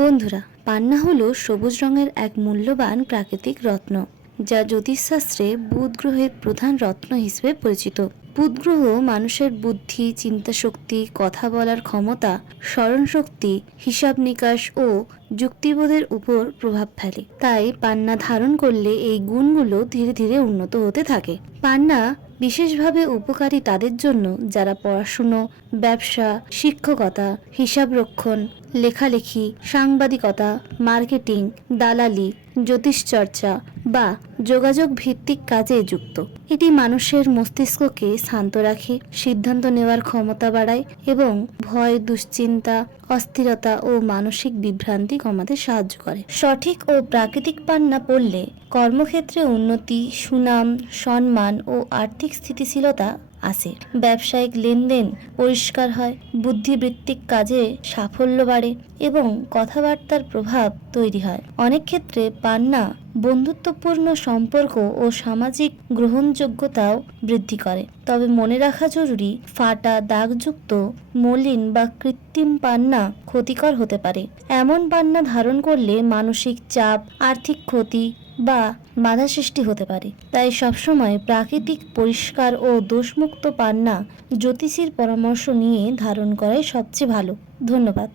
বন্ধুরা, পান্না হলো সবুজ রঙের এক মূল্যবান প্রাকৃতিক রত্ন, যা জ্যোতিষশাস্ত্রে বুধ গ্রহের প্রধান রত্ন হিসেবে পরিচিত। বুধ গ্রহ মানুষের বুদ্ধি, চিন্তাশক্তি, কথা বলার ক্ষমতা, স্মরণশক্তি, হিসাব নিকাশ ও যুক্তিবোধের উপর প্রভাব ফেলে। তাই পান্না ধারণ করলে এই গুণগুলো ধীরে ধীরে উন্নত হতে থাকে। পান্না বিশেষভাবে উপকারী তাদের জন্য যারা পড়াশুনো, ব্যবসা, শিক্ষকতা, হিসাবরক্ষণ, লেখালেখি, সাংবাদিকতা, মার্কেটিং, দালালি, জ্যোতিষচর্চা বা যোগাযোগ ভিত্তিক কাজে যুক্ত। এটি মানুষের মস্তিষ্ককে শান্ত রাখে, সিদ্ধান্ত নেওয়ার ক্ষমতা বাড়ায় এবং ভয়, দুশ্চিন্তা, অস্থিরতা ও মানসিক বিভ্রান্তি কমাতে সাহায্য করে। সঠিক ও প্রাকৃতিক পান্না পড়লে কর্মক্ষেত্রে উন্নতি, সুনাম, সম্মান ও আর্থিক স্থিতিশীলতা আসে। ব্যবসায়িক লেনদেন পরিষ্কার হয়, বুদ্ধিবৃত্তিক কাজে সাফল্য বাড়ে এবং কথাবার্তার প্রভাব তৈরি হয়। অনেক ক্ষেত্রে পান্না বন্ধুত্বপূর্ণ সম্পর্ক ও সামাজিক গ্রহণযোগ্যতাও বৃদ্ধি করে। তবে মনে রাখা জরুরি, ফাটা, দাগযুক্ত, মলিন বা কৃত্রিম পান্না ক্ষতিকর হতে পারে। এমন পান্না ধারণ করলে মানসিক চাপ, আর্থিক ক্ষতি বা বাধা সৃষ্টি হতে পারে। তাই সবসময় প্রাকৃতিক, পরিষ্কার ও দোষমুক্ত পান্না জ্যোতিষীর পরামর্শ নিয়ে ধারণ করাই সবচেয়ে ভালো। ধন্যবাদ।